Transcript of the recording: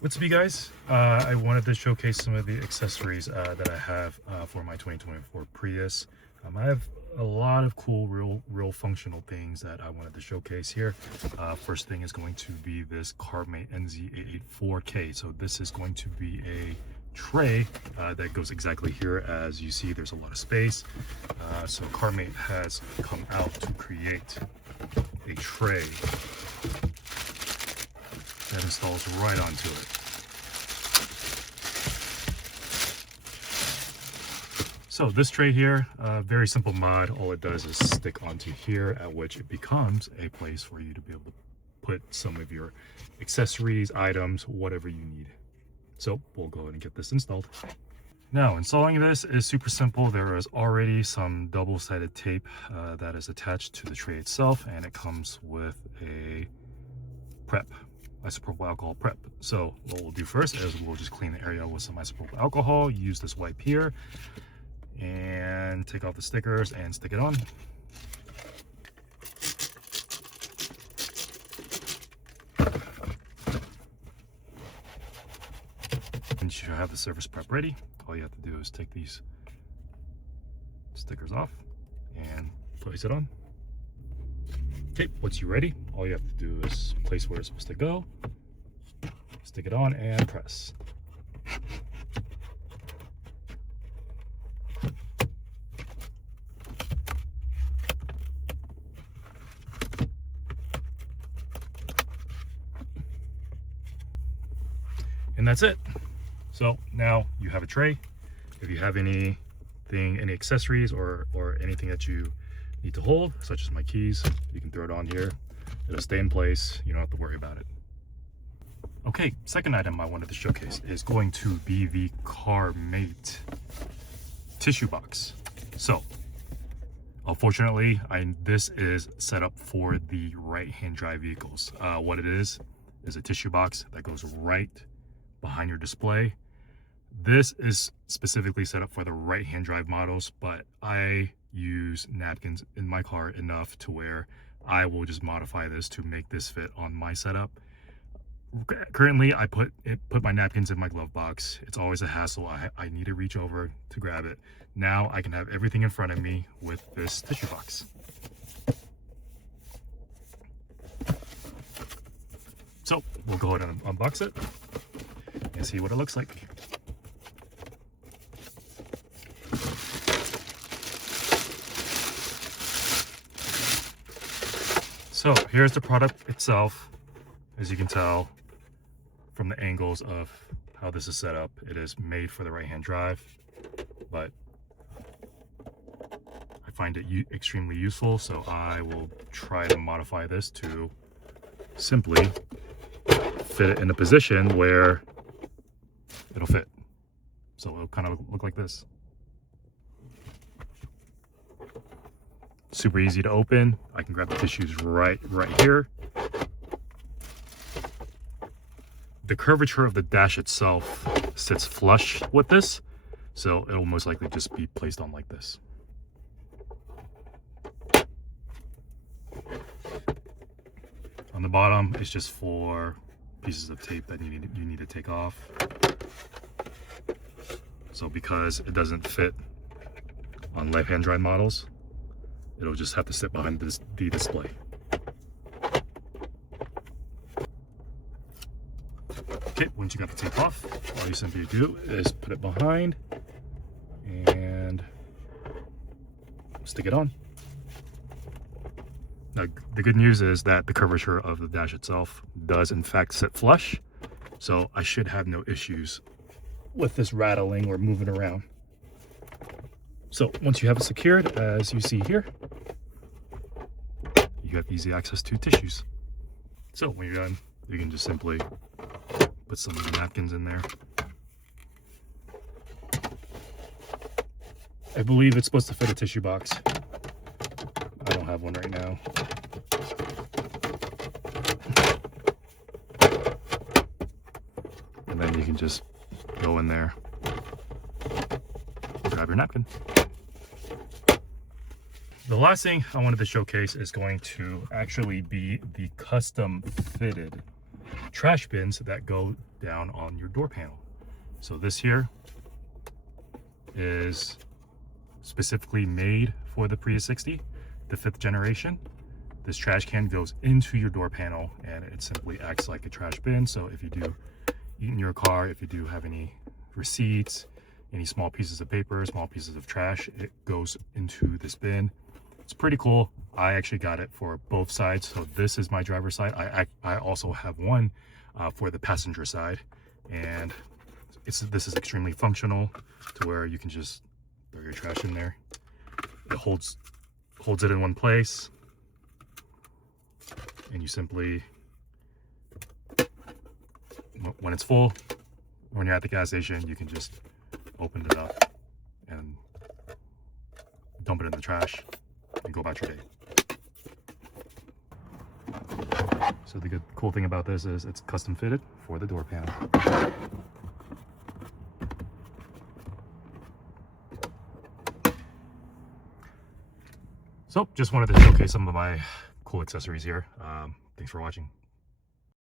What's up, you guys? I wanted to showcase some of the accessories that I have for my 2024 Prius. I have a lot of cool, real functional things that I wanted to showcase here. First thing is going to be this Carmate NZ884K. So this is going to be a tray that goes exactly here. As you see, there's a lot of space. So Carmate has come out to create a tray that installs right onto it. So this tray here, very simple mod. All it does is stick onto here, at which it becomes a place for you to be able to put some of your accessories, items, whatever you need. So we'll go ahead and get this installed. Now, installing this is super simple. There is already some double-sided tape that is attached to the tray itself, and it comes with a prep. Isopropyl alcohol prep. So what we'll do first is we'll just clean the area with some isopropyl alcohol, use this wipe here, and take off the stickers and stick it on. Once you have the surface prep ready, all you have to do is take these stickers off and place it on. Okay, once you're ready, all you have to do is place where it's supposed to go, stick it on, and press. And that's it. So now you have a tray. If you have any accessories or anything that you need to hold, such as my keys, you can throw it on here. It'll stay in place. You don't have to worry about it. Okay, second item I wanted to showcase is going to be the Carmate tissue box. So unfortunately, this is set up for the right-hand drive vehicles. What it is a tissue box that goes right behind your display. This is specifically set up for the right-hand drive models, but I use napkins in my car enough to where I will just modify this to make this fit on my setup. Currently, I put my napkins in my glove box. It's always a hassle. I need to reach over to grab it. Now I can have everything in front of me with this tissue box. So we'll go ahead and unbox it and see what it looks like. So here's the product itself. As you can tell from the angles of how this is set up, it is made for the right-hand drive, but I find it extremely useful, so I will try to modify this to simply fit it in a position where it'll fit. So it'll kind of look like this. Super easy to open. I can grab the tissues right here. The curvature of the dash itself sits flush with this, so it'll most likely just be placed on like this. On the bottom, it's just 4 pieces of tape that you need to take off. So because it doesn't fit on left-hand drive models, it'll just have to sit behind the display. Okay, once you got the tape off, all you simply do is put it behind and stick it on. Now, the good news is that the curvature of the dash itself does in fact sit flush, so I should have no issues with this rattling or moving around. So once you have it secured, as you see here, you have easy access to tissues. So when you're done, you can just simply put some napkins in there. I believe it's supposed to fit a tissue box. I don't have one right now. And then you can just go in there, grab your napkin. The last thing I wanted to showcase is going to actually be the custom fitted trash bins that go down on your door panel. So this here is specifically made for the Prius 60, the 5th generation. This trash can goes into your door panel and it simply acts like a trash bin. So if you do eat in your car, if you do have any receipts, any small pieces of paper, small pieces of trash, it goes into this bin. It's pretty cool. I actually got it for both sides. So this is my driver's side. I also have one for the passenger side, and this is extremely functional to where you can just throw your trash in there. It holds it in one place, and you simply, when it's full, when you're at the gas station, you can just open it up and dump it in the trash and go about your day. So the cool thing about this is it's custom fitted for the door panel. So just wanted to showcase some of my cool accessories here. Thanks for watching.